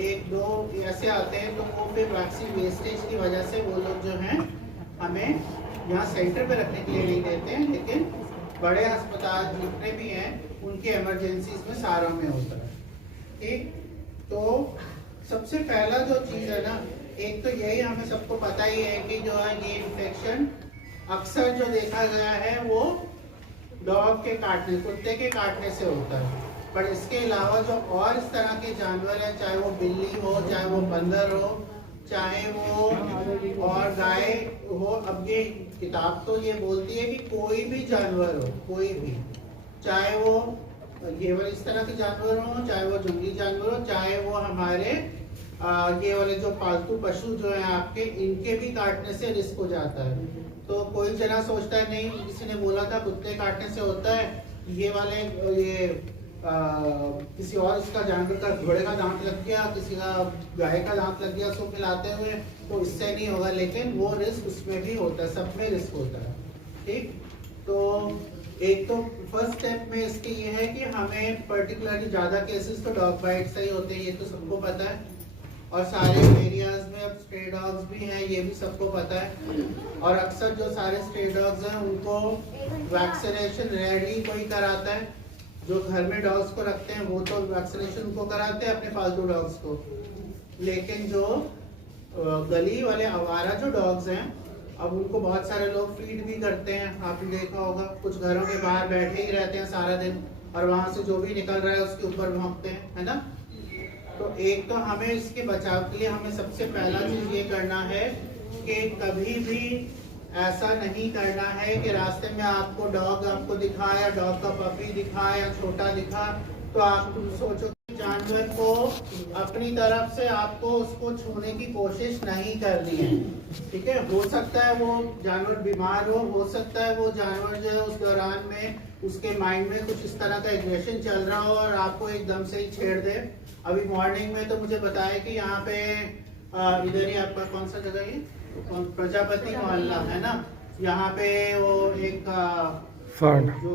एक दो ऐसे आते हैं, तो वो फिर वैक्सीन वेस्टेज की वजह से वो लोग जो हैं हमें यहाँ सेंटर पे रखने के लिए नहीं देते हैं, लेकिन बड़े अस्पताल जितने भी हैं उनके इमरजेंसीज में सारों में होता है। ठीक, तो सबसे पहला जो चीज़ है ना, एक तो यही हमें सबको पता ही है कि जो है ये इन्फेक्शन अक्सर जो देखा गया है वो डॉग के काटने, कुत्ते के काटने से होता है। पर इसके अलावा जो और इस तरह के जानवर हैं, चाहे वो बिल्ली हो, चाहे वो बंदर हो, चाहे वो और गाय हो, अब ये किताब तो ये बोलती है कि कोई भी जानवर हो, कोई भी, चाहे वो ये वाले इस तरह के जानवर हो, चाहे वो जंगली जानवर हो, चाहे वो हमारे ये वाले जो पालतू पशु जो हैं आपके, इनके भी काटने से रिस्क हो जाता है। तो कोई जना सोचता है नहीं, किसी ने बोला था कुत्ते काटने से होता है, ये वाले ये किसी और इसका जानवर का, घोड़े का दांत लग गया, किसी का गाय का दांत लग गया उसको खिलाते हुए, तो इससे नहीं होगा, लेकिन वो रिस्क उसमें भी होता है, सब में रिस्क होता है। ठीक, तो एक तो फर्स्ट स्टेप में इसके ये है कि हमें पर्टिकुलरली ज़्यादा केसेस तो डॉग बाइट से ही होते हैं, ये तो सबको पता है, और सारे एरियाज में अब स्ट्रे डॉग्स भी हैं, ये भी सबको पता है। और अक्सर जो सारे स्ट्रे डॉग्स हैं उनको वैक्सीनेशन रेयरली कोई कराता है। जो घर में डॉग्स को रखते हैं वो तो वैक्सीनेशन उनको कराते हैं अपने पालतू डॉग्स को, लेकिन जो गली वाले आवारा जो डॉग्स हैं, अब उनको बहुत सारे लोग फीड भी करते हैं, आपने देखा होगा, कुछ घरों के बाहर बैठे ही रहते हैं सारा दिन और वहां से जो भी निकल रहा है उसके ऊपर भौंकते हैं, है ना। तो एक तो हमें इसके बचाव के लिए हमें सबसे पहला चीज ये करना है कि कभी भी ऐसा नहीं करना है कि रास्ते में आपको डॉग आपको दिखा या डॉग का पपी दिखा या छोटा दिखा तो आप सोचो कि जानवर को अपनी तरफ से आपको उसको छूने की कोशिश नहीं करनी है। ठीक है, हो सकता है वो जानवर बीमार हो सकता है वो जानवर जो है उस दौरान में उसके माइंड में कुछ इस तरह का एग्रेशन चल रहा हो और आपको एकदम से ही छेड़ दे। अभी मॉर्निंग में तो मुझे बताया कि यहाँ पे इधर ही आपका कौन सा जगह है, प्रजापति मोहल्ला है ना, यहाँ पे वो एक जो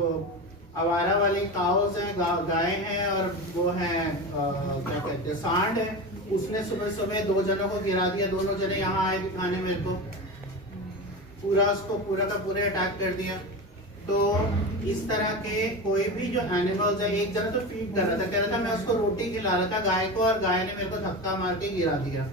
आवारा वाले काउस हैं, गाय हैं और वो हैं क्या कहते हैं सांड है, उसने सुबह सुबह 2 जनों को गिरा दिया। दोनों जने यहाँ आए दिखाने मेरे को, पूरा उसको पूरा का पूरा अटैक कर दिया। तो इस तरह के कोई भी जो एनिमल्स है, एक जना तो फीड कर रहा था, कह रहा था मैं उसको रोटी खिला रहा था गाय को और गाय ने मेरे को धक्का मार के गिरा दिया।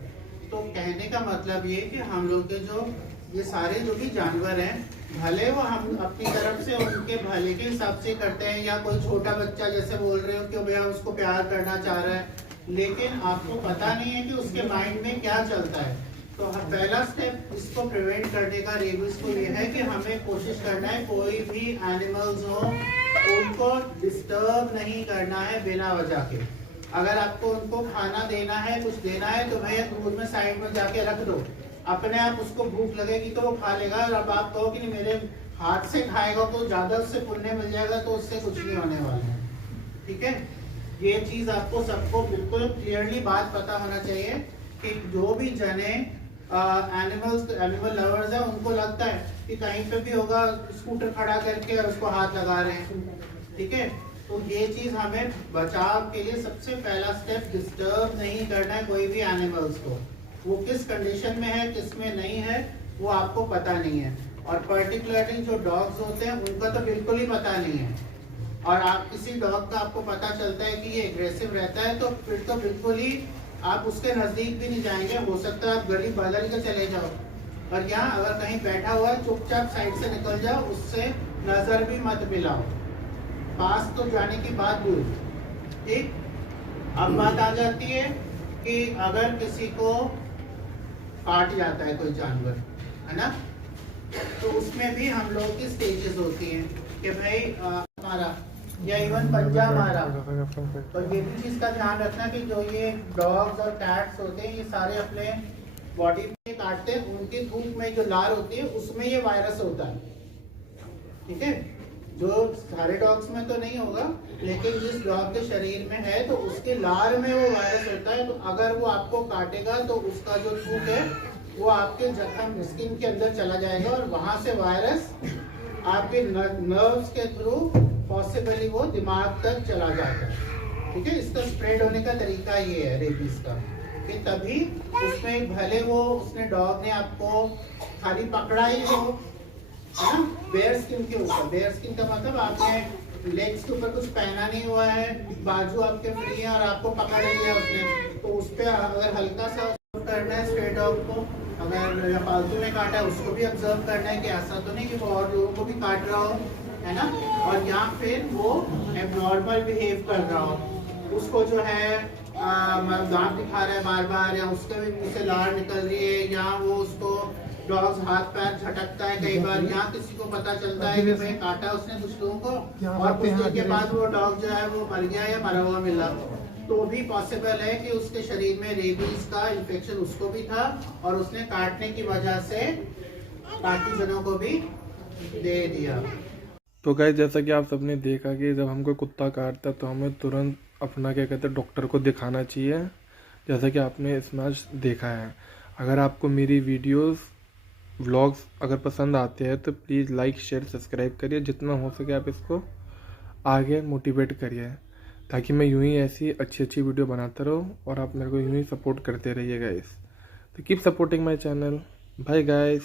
तो कहने का मतलब ये कि हम लोग के जो ये सारे जो भी जानवर हैं, भले वो हम अपनी तरफ से उनके भले के हिसाब से करते हैं, या कोई छोटा बच्चा जैसे बोल रहे हो कि भैया उसको प्यार करना चाह रहा है, लेकिन आपको पता नहीं है कि उसके माइंड में क्या चलता है। तो पहला स्टेप इसको प्रिवेंट करने का रेबीज को ये है कि हमें कोशिश करना है कोई भी एनिमल्स हो उनको डिस्टर्ब नहीं करना है बिना वजह के। अगर आपको उनको खाना देना है, कुछ देना है, तो भैया दूध में साइड में जाके रख दो, अपने आप उसको भूख लगेगी तो वो खा लेगा। और अब आप कहो कि नहीं मेरे हाथ से खाएगा तो ज्यादा उससे पुण्य मिल जाएगा, तो उससे कुछ नहीं होने वाला है। ठीक है, ये चीज आपको सबको बिल्कुल क्लियरली बात पता होना चाहिए कि जो भी जने एनिमल लवर्स है उनको लगता है कि कहीं पे भी होगा स्कूटर खड़ा करके और उसको हाथ लगा रहे हैं। ठीक है, तो ये चीज हमें बचाव के लिए सबसे पहला स्टेप, डिस्टर्ब नहीं करना है कोई भी एनिमल्स को। वो किस कंडीशन में है किस में नहीं है वो आपको पता नहीं है, और पर्टिकुलरली जो डॉग्स होते हैं उनका तो बिल्कुल ही पता नहीं है। और आप किसी डॉग का आपको पता चलता है कि ये एग्रेसिव रहता है तो फिर तो बिल्कुल ही आप उसके नजदीक भी नहीं जाएंगे। हो सकता है आप गली बदल के चले जाओ, और यहाँ अगर कहीं बैठा हुआ है चुपचाप साइड से निकल जाओ, उससे नजर भी मत मिलाओ, पास तो जाने की बात दूर। ठीक, अब बात आ जाती है कि अगर किसी को काट जाता है कोई जानवर, है ना, तो उसमें भी हम लोगों की स्टेजेस होती हैं कि भाई हमारा या इवन पंजा मारा। तो ये भी चीज का ध्यान रखना कि जो ये डॉग्स और कैट्स होते हैं ये सारे अपने बॉडी में काटते हैं, उनकी थूक में जो लार होती है उसमें ये वायरस होता है। ठीक है, जो सारे डॉग्स में तो नहीं होगा, लेकिन जिस डॉग के शरीर में है तो उसके लार में वो वायरस होता है। तो अगर वो आपको काटेगा तो उसका जो थूक है वो आपके जख्म स्किन के अंदर चला जाएगा और वहां से वायरस आपके नर्व्स के थ्रू पॉसिबली वो दिमाग तक चला जाता है। ठीक है, इसका स्प्रेड होने का तरीका ये है रेबीज का। कि तभी उसमें भले वो उसने डॉग ने आपको खाली पकड़ा ही हो, है ना, बेयर स्किन के ऊपर। बेयर स्किन का मतलब आपने लेग्स के ऊपर कुछ पहना नहीं हुआ है, बाजू आपके फ्री है और आपको पकड़ लिया उसने, तो उस पर अगर हल्का सा करना है स्ट्रे डॉग को, अगर फालतू में काटा है उसको भी ऑब्जर्व करना है कि ऐसा तो नहीं कि वो और लोगों को भी काट रहा हो, है ना, और या फिर वो एबनॉर्मल बिहेव कर रहा हो, उसको जो है दांत दिखा रहा है बार बार, या उसके भी मुंह से लार निकल रही है, या वो उसको डॉग्स हाथ पैर झटकता है कई बार, या किसी को पता चलता है कि भाई काटा उसने कुछ लोगों को और कुछ देर के बाद वो डॉग जो है वो मर गया या मरा हुआ मिला, तो भी पॉसिबल है कि उसके शरीर में रेबीज का इन्फेक्शन उसको भी था और उसने काटने की वजह से बाकी जनों को भी दे दिया। तो गाइस, जैसा कि आप सबने देखा कि जब हमको कुत्ता काटता है तो हमें तुरंत अपना क्या कहते हैं डॉक्टर को दिखाना चाहिए, जैसा कि आपने इसमें आज देखा है। अगर आपको मेरी वीडियोस व्लॉग्स अगर पसंद आते हैं तो प्लीज़ लाइक शेयर सब्सक्राइब करिए, जितना हो सके आप इसको आगे मोटिवेट करिए, ताकि मैं यूं ही ऐसी अच्छी अच्छी वीडियो बनाता रहूँ और आप मेरे को यूं ही सपोर्ट करते रहिए गाइस। तो keep supporting my channel. Bye guys.